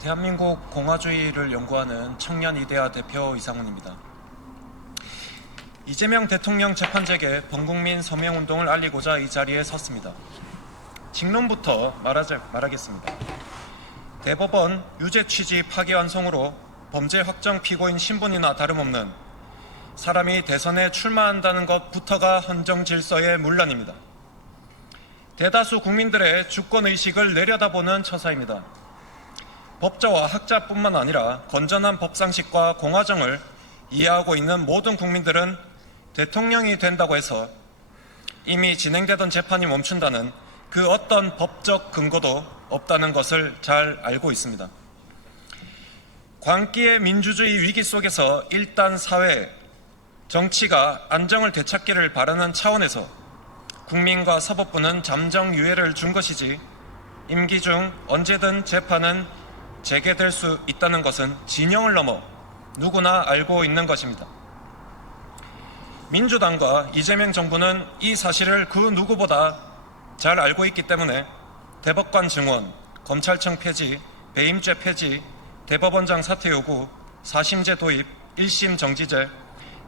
대한민국 공화주의를 연구하는 청년 이데아 대표 이상훈입니다. 이재명 대통령 재판제계 범국민 서명운동을 알리고자 이 자리에 섰습니다. 직론부터 말하자, 말하겠습니다. 대법원 유죄 취지 파기환송으로 범죄 확정 피고인 신분이나 다름없는 사람이 대선에 출마한다는 것부터가 헌정 질서의 문란입니다. 대다수 국민들의 주권 의식을 내려다보는 처사입니다. 법자와 학자뿐만 아니라 건전한 법상식과 공화정을 이해하고 있는 모든 국민들은 대통령이 된다고 해서 이미 진행되던 재판이 멈춘다는 그 어떤 법적 근거도 없다는 것을 잘 알고 있습니다. 광기의 민주주의 위기 속에서 일단 사회, 정치가 안정을 되찾기를 바라는 차원에서 국민과 사법부는 잠정 유예를 준 것이지 임기 중 언제든 재판은 재개될 수 있다는 것은 진영을 넘어 누구나 알고 있는 것입니다. 민주당과 이재명 정부는 이 사실을 그 누구보다 잘 알고 있기 때문에 대법관 증원, 검찰청 폐지, 배임죄 폐지, 대법원장 사퇴 요구, 사심제 도입, 1심 정지제,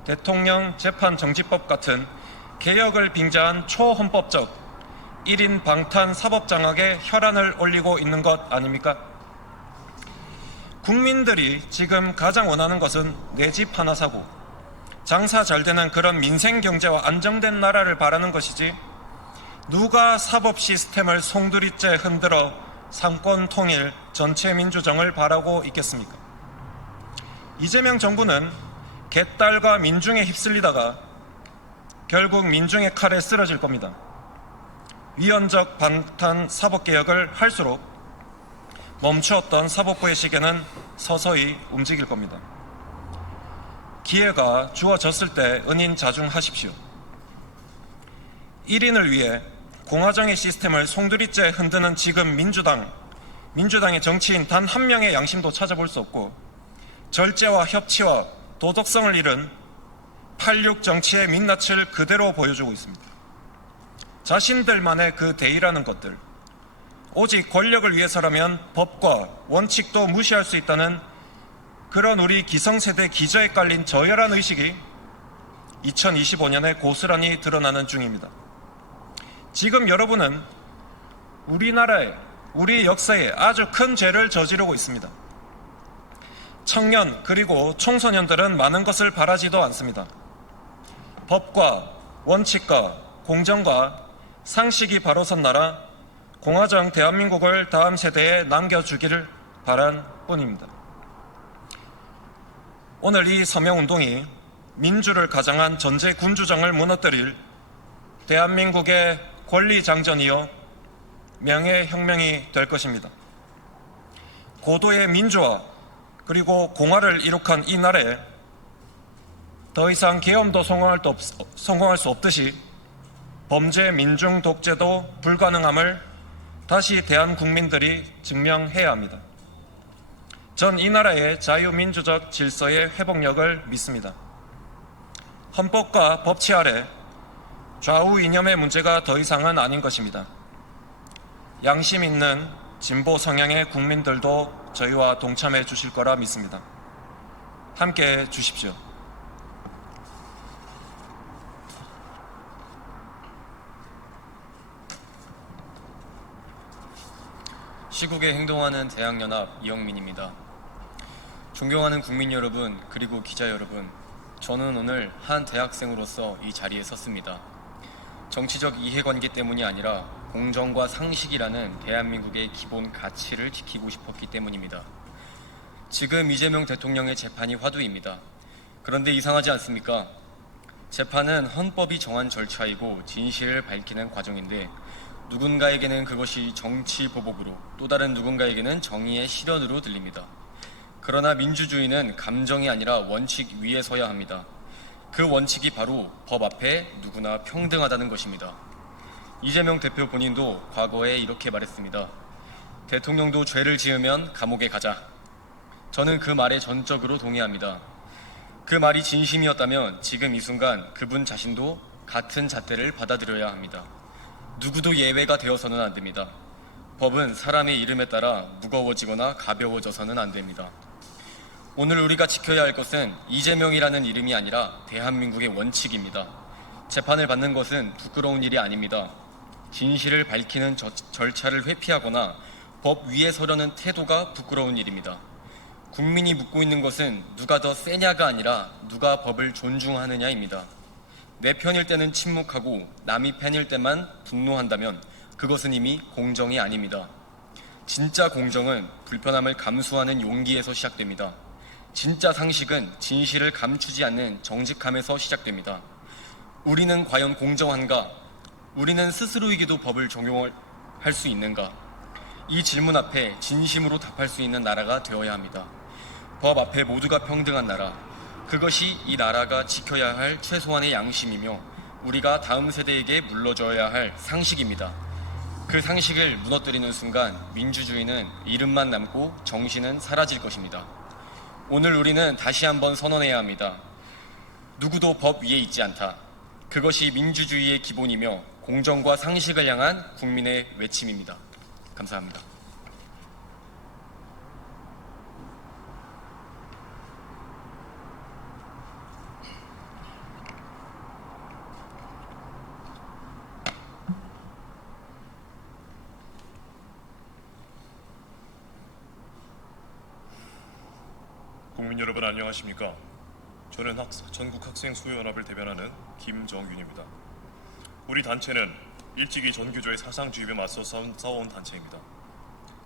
대통령 재판 정지법 같은 개혁을 빙자한 초헌법적 1인 방탄 사법 장악에 혈안을 올리고 있는 것 아닙니까? 국민들이 지금 가장 원하는 것은 내 집 하나 사고 장사 잘 되는 그런 민생 경제와 안정된 나라를 바라는 것이지 누가 사법 시스템을 송두리째 흔들어 상권 통일, 전체 민주정을 바라고 있겠습니까? 이재명 정부는 개딸과 민중에 휩쓸리다가 결국 민중의 칼에 쓰러질 겁니다. 위헌적 방탄 사법개혁을 할수록 멈추었던 사법부의 시계는 서서히 움직일 겁니다. 기회가 주어졌을 때 은인 자중하십시오. 1인을 위해 공화정의 시스템을 송두리째 흔드는 지금 민주당, 민주당의 정치인 단 한 명의 양심도 찾아볼 수 없고 절제와 협치와 도덕성을 잃은 86 정치의 민낯을 그대로 보여주고 있습니다. 자신들만의 그 대의라는 것들, 오직 권력을 위해서라면 법과 원칙도 무시할 수 있다는 그런 우리 기성세대 기저에 깔린 저열한 의식이 2025년에 고스란히 드러나는 중입니다. 지금 여러분은 우리나라의 우리 역사에 아주 큰 죄를 저지르고 있습니다. 청년 그리고 청소년들은 많은 것을 바라지도 않습니다. 법과 원칙과 공정과 상식이 바로 선 나라 공화정 대한민국을 다음 세대에 남겨주기를 바란 뿐입니다. 오늘 이 서명운동이 민주를 가장한 전제 군주정을 무너뜨릴 대한민국의 권리장전이요 명예혁명이 될 것입니다. 고도의 민주화 그리고 공화를 이룩한 이 나라에 더 이상 계엄도 성공할, 수 없듯이 범죄 민중 독재도 불가능함을 다시 대한 국민들이 증명해야 합니다. 전 이 나라의 자유민주적 질서의 회복력을 믿습니다. 헌법과 법치 아래 좌우 이념의 문제가 더 이상은 아닌 것입니다. 양심 있는 진보 성향의 국민들도 저희와 동참해 주실 거라 믿습니다. 함께 해 주십시오. 시국에 행동하는 대학연합 이영민입니다. 존경하는 국민 여러분 그리고 기자 여러분 저는 오늘 한 대학생으로서 이 자리에 섰습니다. 정치적 이해관계 때문이 아니라 공정과 상식이라는 대한민국의 기본 가치를 지키고 싶었기 때문입니다. 지금 이재명 대통령의 재판이 화두입니다. 그런데 이상하지 않습니까? 재판은 헌법이 정한 절차이고 진실을 밝히는 과정인데 누군가에게는 그것이 정치 보복으로 또 다른 누군가에게는 정의의 실현으로 들립니다. 그러나 민주주의는 감정이 아니라 원칙 위에 서야 합니다. 그 원칙이 바로 법 앞에 누구나 평등하다는 것입니다. 이재명 대표 본인도 과거에 이렇게 말했습니다. 대통령도 죄를 지으면 감옥에 가자. 저는 그 말에 전적으로 동의합니다. 그 말이 진심이었다면 지금 이 순간 그분 자신도 같은 잣대를 받아들여야 합니다. 누구도 예외가 되어서는 안 됩니다. 법은 사람의 이름에 따라 무거워지거나 가벼워져서는 안 됩니다. 오늘 우리가 지켜야 할 것은 이재명이라는 이름이 아니라 대한민국의 원칙입니다. 재판을 받는 것은 부끄러운 일이 아닙니다. 진실을 밝히는 저- 절차를 회피하거나 법 위에 서려는 태도가 부끄러운 일입니다. 국민이 묻고 있는 것은 누가 더 세냐가 아니라 누가 법을 존중하느냐입니다. 내 편일 때는 침묵하고 남이 편일 때만 분노한다면 그것은 이미 공정이 아닙니다. 진짜 공정은 불편함을 감수하는 용기에서 시작됩니다. 진짜 상식은 진실을 감추지 않는 정직함에서 시작됩니다. 우리는 과연 공정한가? 우리는 스스로에게도 법을 적용할 수 있는가? 이 질문 앞에 진심으로 답할 수 있는 나라가 되어야 합니다. 법 앞에 모두가 평등한 나라. 그것이 이 나라가 지켜야 할 최소한의 양심이며 우리가 다음 세대에게 물러줘야 할 상식입니다. 그 상식을 무너뜨리는 순간 민주주의는 이름만 남고 정신은 사라질 것입니다. 오늘 우리는 다시 한번 선언해야 합니다. 누구도 법 위에 있지 않다. 그것이 민주주의의 기본이며 공정과 상식을 향한 국민의 외침입니다. 감사합니다. 국민 여러분 안녕하십니까? 저는 학, 전국 학생 수요연합을 대변하는 김정윤입니다. 우리 단체는 일찍이 전교조의 사상주입에 맞서 싸운, 단체입니다.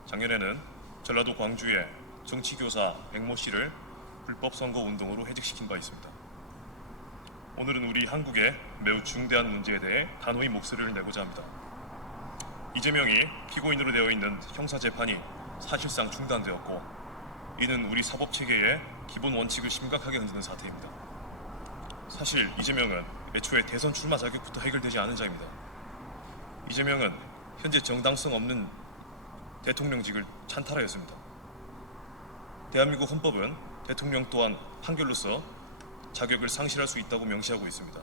작년에는 전라도 광주의 정치교사 백모 씨를 불법 선거 운동으로 해직시킨 바 있습니다. 오늘은 우리 한국의 매우 중대한 문제에 대해 단호히 목소리를 내고자 합니다. 이재명이 피고인으로 되어 있는 형사 재판이 사실상 중단되었고 이는 우리 사법 체계의 기본 원칙을 심각하게 흔드는 사태입니다. 사실 이재명은 애초에 대선 출마 자격부터 해결되지 않은 자입니다. 이재명은 현재 정당성 없는 대통령직을 찬탈하였습니다. 대한민국 헌법은 대통령 또한 판결로서 자격을 상실할 수 있다고 명시하고 있습니다.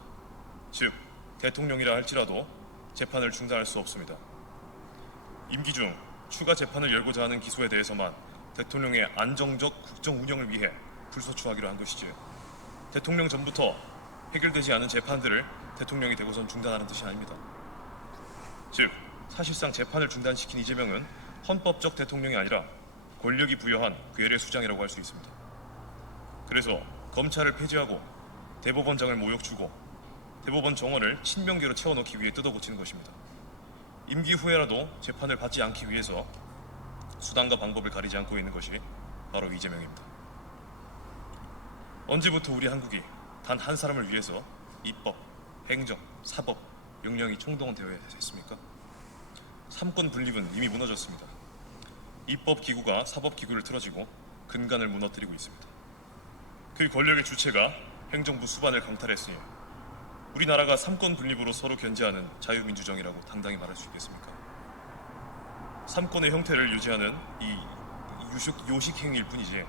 즉, 대통령이라 할지라도 재판을 중단할 수 없습니다. 임기 중 추가 재판을 열고자 하는 기소에 대해서만 대통령의 안정적 국정 운영을 위해 불소추하기로 한 것이지요. 대통령 전부터 해결되지 않은 재판들을 대통령이 되고선 중단하는 뜻이 아닙니다. 즉, 사실상 재판을 중단시킨 이재명은 헌법적 대통령이 아니라 권력이 부여한 괴뢰 수장이라고 할 수 있습니다. 그래서 검찰을 폐지하고 대법원장을 모욕 주고 대법원 정원을 친명계로 채워넣기 위해 뜯어고치는 것입니다. 임기 후에라도 재판을 받지 않기 위해서 수단과 방법을 가리지 않고 있는 것이 바로 이재명입니다. 언제부터 우리 한국이 단 한 사람을 위해서 입법, 행정, 사법, 명령이 총동원되어야 했습니까? 삼권 분립은 이미 무너졌습니다. 입법 기구가 사법 기구를 틀어지고 근간을 무너뜨리고 있습니다. 그 권력의 주체가 행정부 수반을 강탈했으니 우리나라가 삼권 분립으로 서로 견제하는 자유민주정이라고 당당히 말할 수 있겠습니까? 삼권의 형태를 유지하는 이 유식, 요식행위일 뿐이지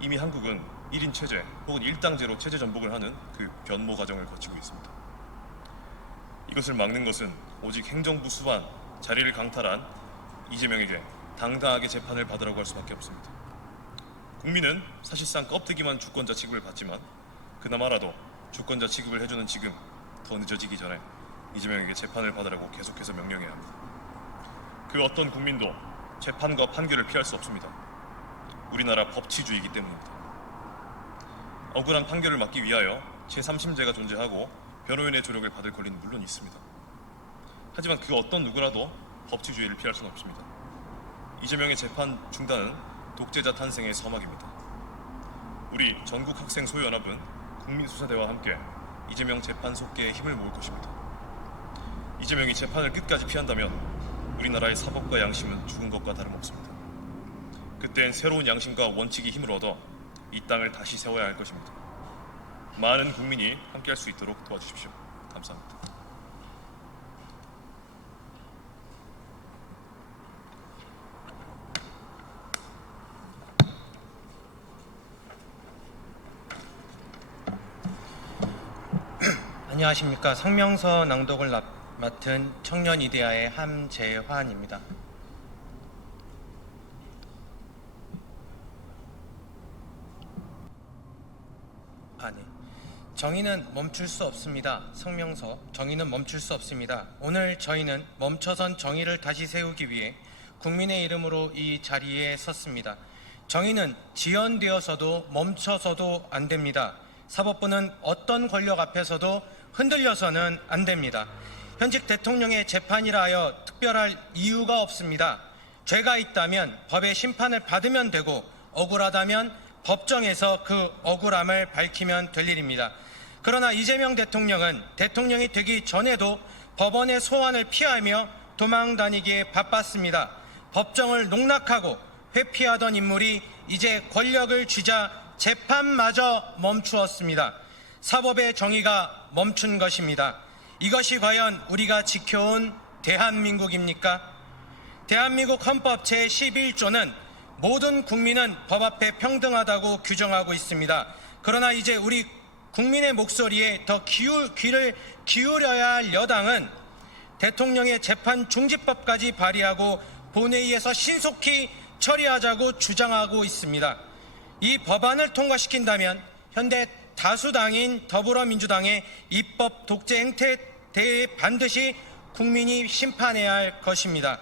이미 한국은 1인 체제 혹은 일당제로 체제 전복을 하는 그 변모 과정을 거치고 있습니다. 이것을 막는 것은 오직 행정부 수반 자리를 강탈한 이재명에게 당당하게 재판을 받으라고 할 수밖에 없습니다. 국민은 사실상 껍데기만 주권자 취급을 받지만 그나마라도 주권자 취급을 해주는 지금 더 늦어지기 전에 이재명에게 재판을 받으라고 계속해서 명령해야 합니다. 그 어떤 국민도 재판과 판결을 피할 수 없습니다. 우리나라 법치주의이기 때문입니다. 억울한 판결을 막기 위하여 제3심제가 존재하고 변호인의 조력을 받을 권리는 물론 있습니다. 하지만 그 어떤 누구라도 법치주의를 피할 수는 없습니다. 이재명의 재판 중단은 독재자 탄생의 서막입니다. 우리 전국 학생 소연합은 국민수사대와 함께 이재명 재판 속개에 힘을 모을 것입니다. 이재명이 재판을 끝까지 피한다면 우리나라의 사법과 양심은 죽은 것과 다름없습니다. 그땐 새로운 양심과 원칙이 힘을 얻어 이 땅을 다시 세워야 할 것입니다. 많은 국민이 함께할 수 있도록 도와주십시오. 감사합니다. 안녕하십니까. 성명서 낭독을 나- 맡은 청년 이데아의 함재환입니다. 아니. 정의는 멈출 수 없습니다. 성명서 정의는 멈출 수 없습니다. 오늘 저희는 멈춰선 정의를 다시 세우기 위해 국민의 이름으로 이 자리에 섰습니다. 정의는 지연되어서도 멈춰서도 안 됩니다. 사법부는 어떤 권력 앞에서도 흔들려서는 안 됩니다. 현직 대통령의 재판이라 하여 특별할 이유가 없습니다. 죄가 있다면 법의 심판을 받으면 되고 억울하다면 법정에서 그 억울함을 밝히면 될 일입니다. 그러나 이재명 대통령은 대통령이 되기 전에도 법원의 소환을 피하며 도망 다니기에 바빴습니다. 법정을 농락하고 회피하던 인물이 이제 권력을 쥐자 재판마저 멈추었습니다. 사법의 정의가 멈춘 것입니다. 이것이 과연 우리가 지켜온 대한민국입니까? 대한민국 헌법 제11조는 모든 국민은 법 앞에 평등하다고 규정하고 있습니다. 그러나 이제 우리 국민의 목소리에 더 기울, 귀를 기울여야 할 여당은 대통령의 재판 중지법까지 발의하고 본회의에서 신속히 처리하자고 주장하고 있습니다. 이 법안을 통과시킨다면 현대 다수당인 더불어민주당의 입법 독재 행태에 대해 반드시 국민이 심판해야 할 것입니다.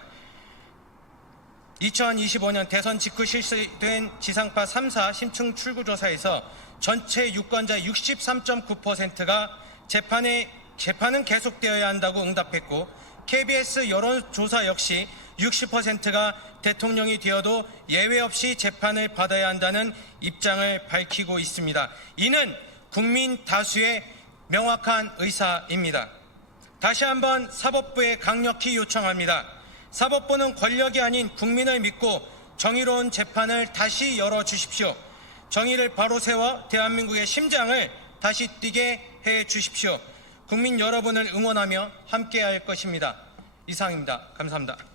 2025년 대선 직후 실시된 지상파 3사 심층 출구조사에서 전체 유권자 63.9%가 재판에 재판은 계속되어야 한다고 응답했고 KBS 여론조사 역시 60%가 대통령이 되어도 예외 없이 재판을 받아야 한다는 입장을 밝히고 있습니다. 이는 국민 다수의 명확한 의사입니다. 다시 한번 사법부에 강력히 요청합니다. 사법부는 권력이 아닌 국민을 믿고 정의로운 재판을 다시 열어 주십시오. 정의를 바로 세워 대한민국의 심장을 다시 뛰게 해 주십시오. 국민 여러분을 응원하며 함께 할 것입니다. 이상입니다. 감사합니다.